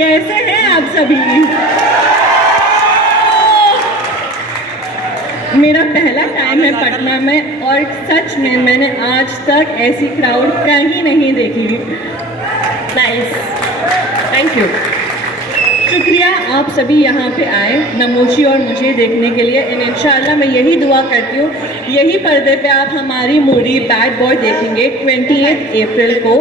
कैसे हैं आप सभी? मेरा पहला टाइम है पटना में और सच में मैंने आज तक ऐसी क्राउड कहीं नहीं देखी। नाइस, थैंक यू, शुक्रिया आप सभी यहाँ पे आए नमोशी और मुझे देखने के लिए। इंशाल्लाह मैं यही दुआ करती हूँ, यही पर्दे पे आप हमारी मूवी बैड बॉय देखेंगे 28 अप्रैल को।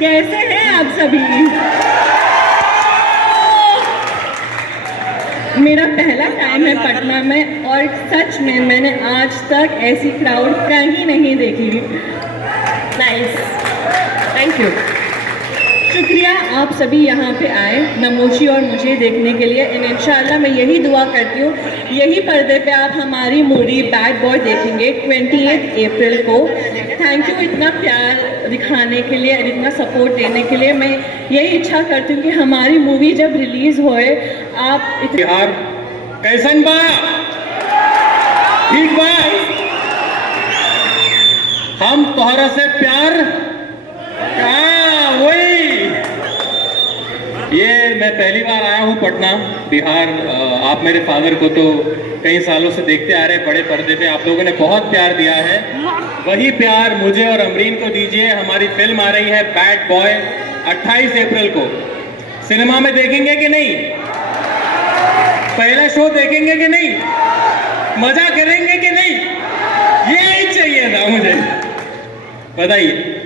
कैसे हैं आप सभी? मेरा पहला टाइम है पटना में और सच में मैंने आज तक ऐसी क्राउड कहीं नहीं देखी। नाइस, थैंक यू, शुक्रिया आप सभी यहाँ पे आए नमोशी और मुझे देखने के लिए। इंशाल्लाह मैं यही दुआ करती हूँ, यही पर्दे पे आप हमारी मूवी बैड बॉय देखेंगे 28 अप्रैल को। थैंक यू इतना प्यार दिखाने के लिए, इतना सपोर्ट देने के लिए। मैं यही इच्छा करती हूँ कि हमारी मूवी जब रिलीज होए आप बिहार कैसन बा? ठीक बा? हम तोहरा से प्यार वही। ये मैं पहली बार आया हूँ पटना बिहार। आप मेरे फादर को तो कई सालों से देखते आ रहे बड़े पर्दे पे, आप लोगों ने बहुत प्यार दिया है। वही प्यार मुझे और अमरीन को दीजिए। हमारी फिल्म आ रही है बैड बॉय 28 अप्रैल को। सिनेमा में देखेंगे कि नहीं? पहला शो देखेंगे कि नहीं? मजा करेंगे कि नहीं? यही चाहिए था मुझे। बताइए।